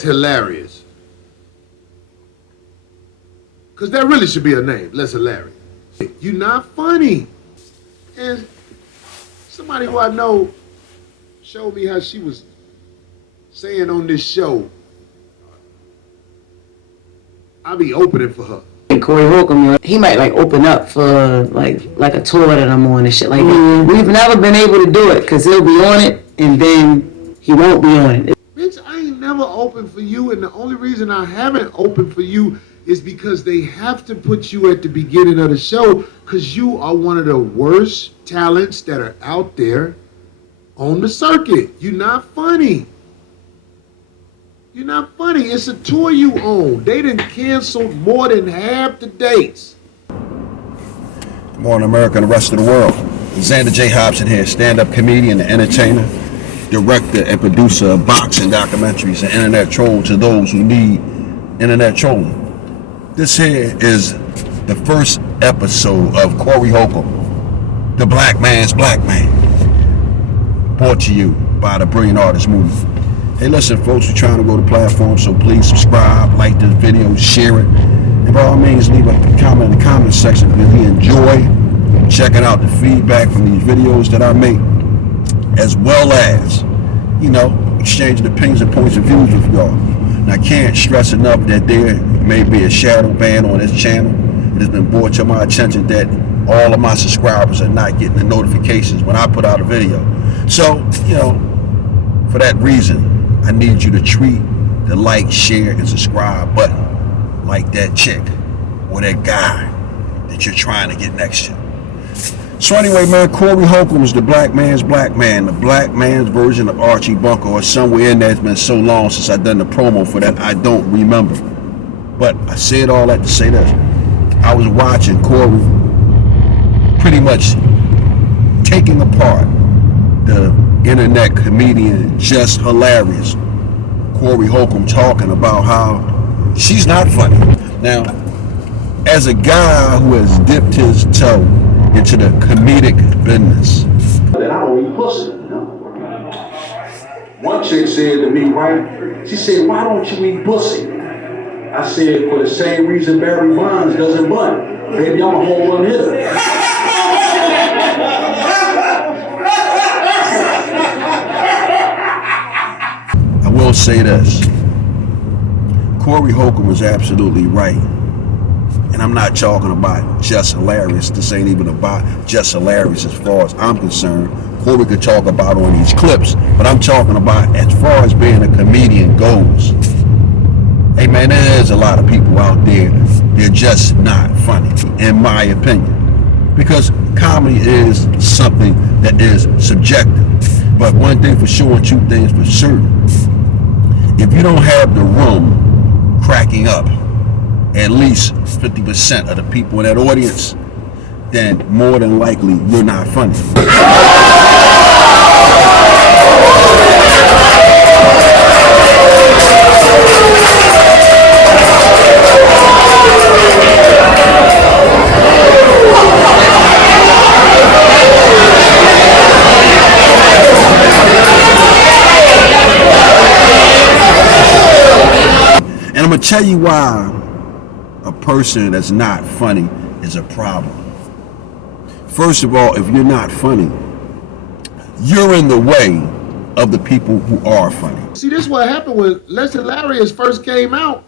Less Hilarious. Because that really should be a name, Less Hilarious. You not funny. And somebody who I know showed me how she was saying on this show, I'll be opening for her. Corey Holcomb, he might like open up for like a tour that I'm on and shit like that. We've never been able to do it because he'll be on it and then he won't be on it. Bitch, I ain't never opened for you, and the only reason I haven't opened for you is because they have to put you at the beginning of the show because you are one of the worst talents that are out there on the circuit. You're not funny. You're not funny. It's a tour you own. They done canceled more than half the dates. Good morning, America and the rest of the world. Xander J. Hobson here, stand-up comedian and entertainer, director and producer of boxing documentaries and internet troll to those who need internet trolling. This here is the first episode of Corey Holcomb, the Black Man's Black Man, brought to you by the Brilliant Artist Movement. Hey, listen, folks, we're trying to grow the platform, so please subscribe, like this video, share it, and by all means, leave a comment in the comment section if you enjoy checking out the feedback from these videos that I make, as well as, exchanging opinions and points of views with y'all. And I can't stress enough that there may be a shadow ban on this channel. It has been brought to my attention that all of my subscribers are not getting the notifications when I put out a video. So, for that reason, I need you to treat the like, share, and subscribe button like that chick or that guy that you're trying to get next to. So anyway, man, Corey Holcomb is the Black Man's Black Man, the Black Man's version of Archie Bunker, or somewhere in there. It's been so long since I've done the promo for that, I don't remember. But I said all that to say this. I was watching Corey pretty much taking apart the internet comedian Jess Hilarious, Corey Holcomb, talking about how she's not funny. Now, as a guy who has dipped his toe into the comedic business, I don't eat pussy. One chick said to me, right? She said, "Why don't you eat pussy?" I said, "For the same reason Barry Bonds doesn't bunt. Baby, I'm a home run hitter." I will say this. Corey Holcomb was absolutely right. And I'm not talking about Jess Hilarious. This ain't even about Jess Hilarious as far as I'm concerned. Corey could talk about on these clips, but I'm talking about as far as being a comedian goes. Hey man, there's a lot of people out there, they're just not funny, in my opinion. Because comedy is something that is subjective. But one thing for sure and two things for certain. If you don't have the room cracking up at least 50% of the people in that audience, then more than likely you're not funny. And I'm gonna tell you why a person that's not funny is a problem. First of all, if you're not funny, you're in the way of the people who are funny. See, this is what happened when Less Hilarious first came out.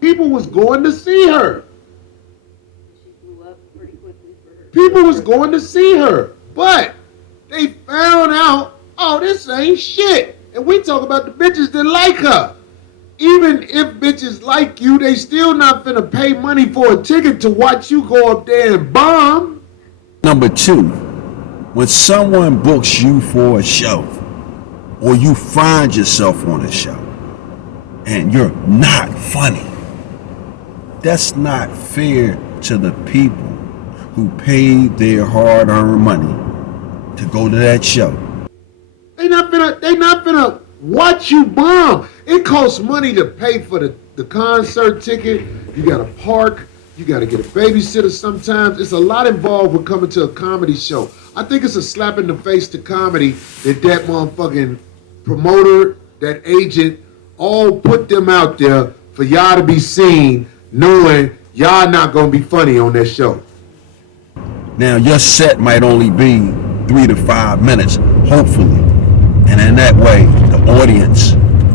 People was going to see her. She blew up pretty quickly for her. People was going to see her. But they found out, oh, this ain't shit. And we talk about the bitches that like her. Even if bitches like you, they still not finna pay money for a ticket to watch you go up there and bomb. Number two, when someone books you for a show, or you find yourself on a show, and you're not funny, that's not fair to the people who paid their hard-earned money to go to that show. They not finna watch you bomb. It costs money to pay for the concert ticket. You gotta park. You gotta get a babysitter sometimes. It's a lot involved with coming to a comedy show. I think it's a slap in the face to comedy that motherfucking promoter, that agent, all put them out there for y'all to be seen, knowing y'all not gonna be funny on that show. Now your set might only be 3 to 5 minutes, hopefully. And in that way, the audience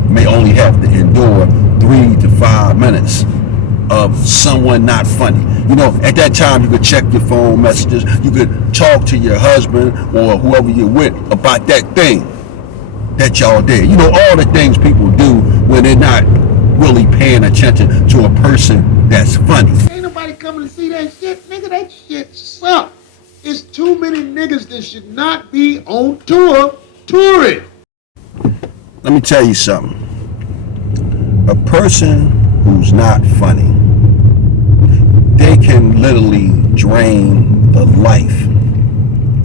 may only have to endure 3 to 5 minutes of someone not funny. You know, at that time you could check your phone messages, you could talk to your husband or whoever you're with about that thing that y'all did. You know, all the things people do when they're not really paying attention to a person that's funny. Ain't nobody coming to see that shit, nigga. That shit suck. It's too many niggas that should not be on tour touring. Let me tell you something. A person who's not funny, they can literally drain the life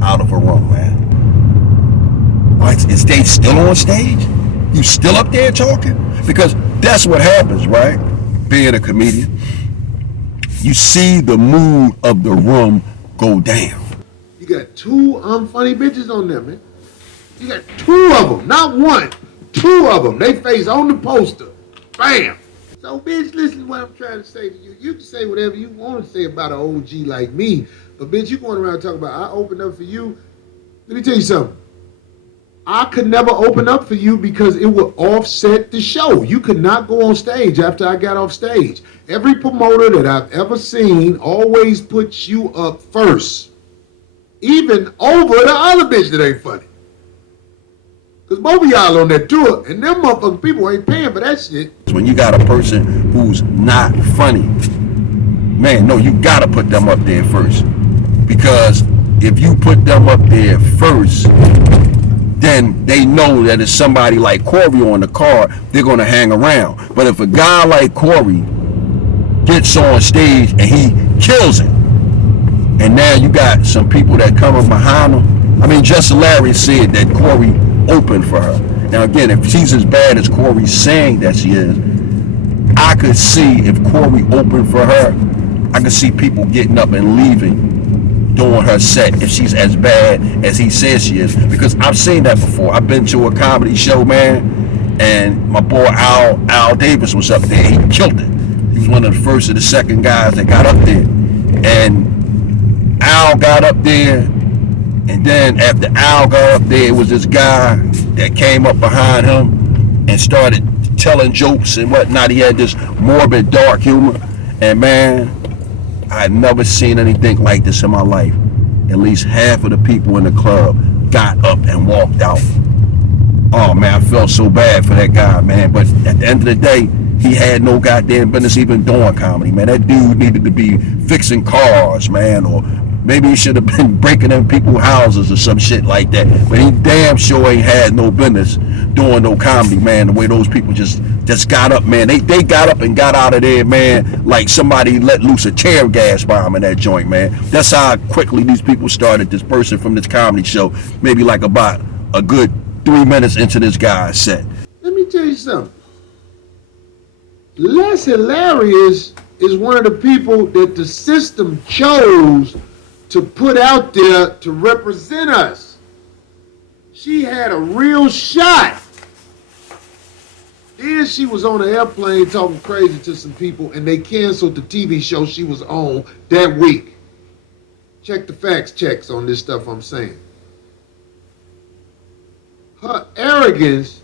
out of a room, man. What? Is they still on stage? You still up there talking? Because that's what happens, right? Being a comedian, you see the mood of the room go down. You got two unfunny bitches on there, man. You got two of them, not one. Two of them. They face on the poster. Bam. So, bitch, listen to what I'm trying to say to you. You can say whatever you want to say about an OG like me, but bitch, you going around talking about I opened up for you. Let me tell you something. I could never open up for you because it would offset the show. You could not go on stage after I got off stage. Every promoter that I've ever seen always puts you up first, even over the other bitch that ain't funny. Because both of y'all on that tour, and them motherfucking people ain't paying for that shit. When you got a person who's not funny, man, no, you gotta put them up there first. Because if you put them up there first, then they know that if somebody like Corey on the card, they're gonna hang around. But if a guy like Corey gets on stage and he kills it, and now you got some people that come up behind him. I mean, Jess Hilarious said that Corey opened for her. Now again, if she's as bad as Corey's saying that she is, I could see if Corey opened for her, I could see people getting up and leaving during her set if she's as bad as he says she is. Because I've seen that before. I've been to a comedy show, man, and my boy Al Davis was up there. He killed it. He was one of the first or the second guys that got up there. And Al got up there, and then after Al got up there, it was this guy that came up behind him and started telling jokes and whatnot. He had this morbid, dark humor. And man, I'd never seen anything like this in my life. At least half of the people in the club got up and walked out. Oh man, I felt so bad for that guy, man. But at the end of the day, he had no goddamn business even doing comedy, man. That dude needed to be fixing cars, man, or maybe he should have been breaking in people's houses or some shit like that. But he damn sure ain't had no business doing no comedy, man. The way those people just got up, man. They got up and got out of there, man, like somebody let loose a tear gas bomb in that joint, man. That's how quickly these people started dispersing from this comedy show. Maybe like about a good 3 minutes into this guy's set. Let me tell you something. Les Hilarious is one of the people that the system chose to put out there to represent us. She had a real shot. Then she was on an airplane talking crazy to some people, and they canceled the TV show she was on that week. Check the facts checks on this stuff I'm saying. Her arrogance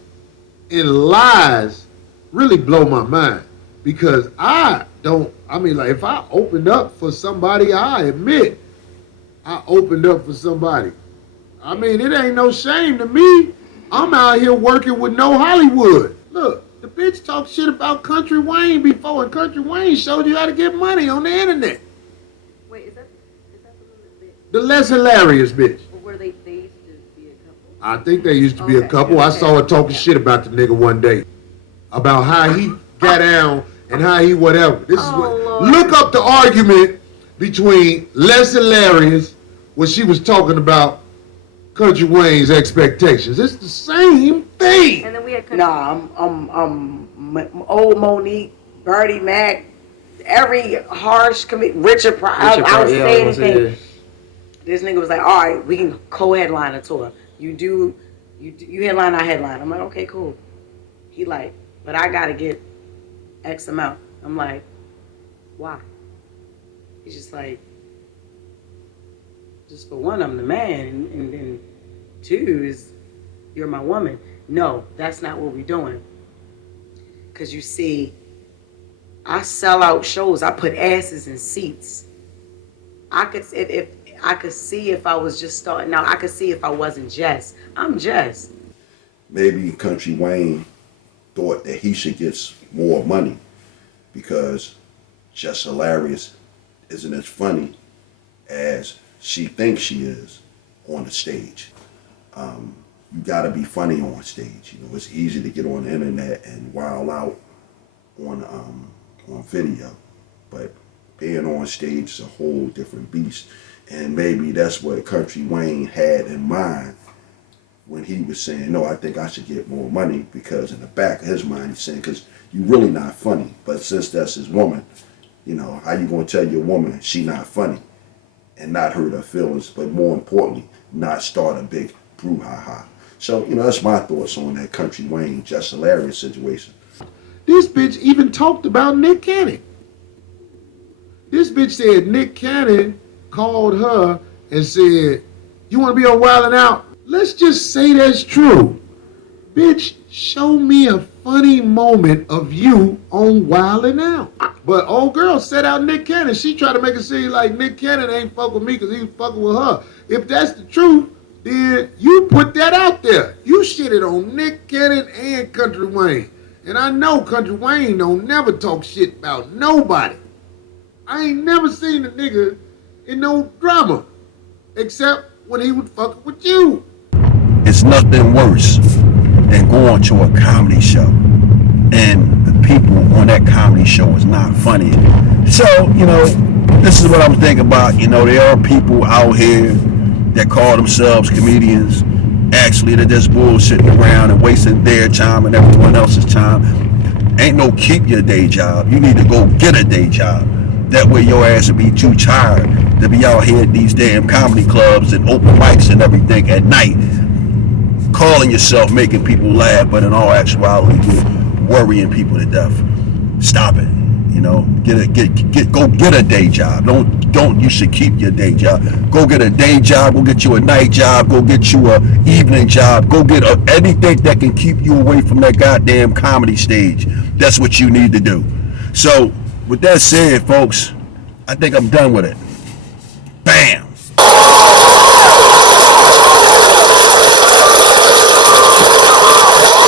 and lies really blow my mind, because if I opened up for somebody, I admit I opened up for somebody. I mean, it ain't no shame to me. I'm out here working with no Hollywood. Look, the bitch talked shit about Country Wayne before, and Country Wayne showed you how to get money on the internet. Wait, is that the one that The Les Hilarious bitch. or were they used to be a couple? I think they used to be a couple. I saw her talking shit about the nigga one day, about how he got down and how he whatever. This is what. Lord. Look up the argument between Les Hilarious when she was talking about Country Wayne's expectations. It's the same thing. And then we had country. Nah, old Monique, Bertie Mac, every harsh Richard Pryor. I would say anything. This nigga was like, all right, we can co-headline a tour. You headline, I headline. I'm like, okay, cool. He like, but I gotta get X amount. I'm like, why? He's just like, just for one, I'm the man, and then two is you're my woman. No, that's not what we're doing. Cause you see, I sell out shows. I put asses in seats. I could if I could see if I was just starting out. I could see if I wasn't Jess. I'm Jess. Maybe Country Wayne thought that he should get more money because Jess Hilarious isn't as funny as she thinks she is on the stage. You gotta be funny on stage. You know, it's easy to get on the internet and wild out on video, but being on stage is a whole different beast. And maybe that's what Country Wayne had in mind when he was saying, no, I think I should get more money, because in the back of his mind he's saying, because you're really not funny. But since that's his woman, you know, how you gonna tell your woman she not funny and not hurt her feelings, but more importantly, not start a big brouhaha? So, you know, that's my thoughts on that Country Wayne, Jess Hilarious situation. This bitch even talked about Nick Cannon. This bitch said Nick Cannon called her and said, you want to be on Wild 'N Out? Let's just say that's true. Bitch, show me a funny moment of you on Wild 'N Out. But old girl set out Nick Cannon. She tried to make it seem like Nick Cannon ain't fuck with me because he was fucking with her. If that's the truth, then you put that out there. You shitted on Nick Cannon and Country Wayne. And I know Country Wayne don't never talk shit about nobody. I ain't never seen a nigga in no drama, except when he would fuck with you. It's nothing worse than going to a comedy show and the people on that comedy show is not funny. So, you know, this is what I'm thinking about. You know, there are people out here that call themselves comedians. Actually, they're just bullshitting around and wasting their time and everyone else's time. Ain't no keep your day job. You need to go get a day job. That way your ass will be too tired to be out here at these damn comedy clubs and open mics and everything at night, calling yourself making people laugh, but in all actuality, you're worrying people to death. Stop it. You know, go get a day job. Don't you should keep your day job. Go get a day job. Go get you a night job. Go get you a evening job. Go get anything that can keep you away from that goddamn comedy stage. That's what you need to do. So, with that said, folks, I think I'm done with it. Bam.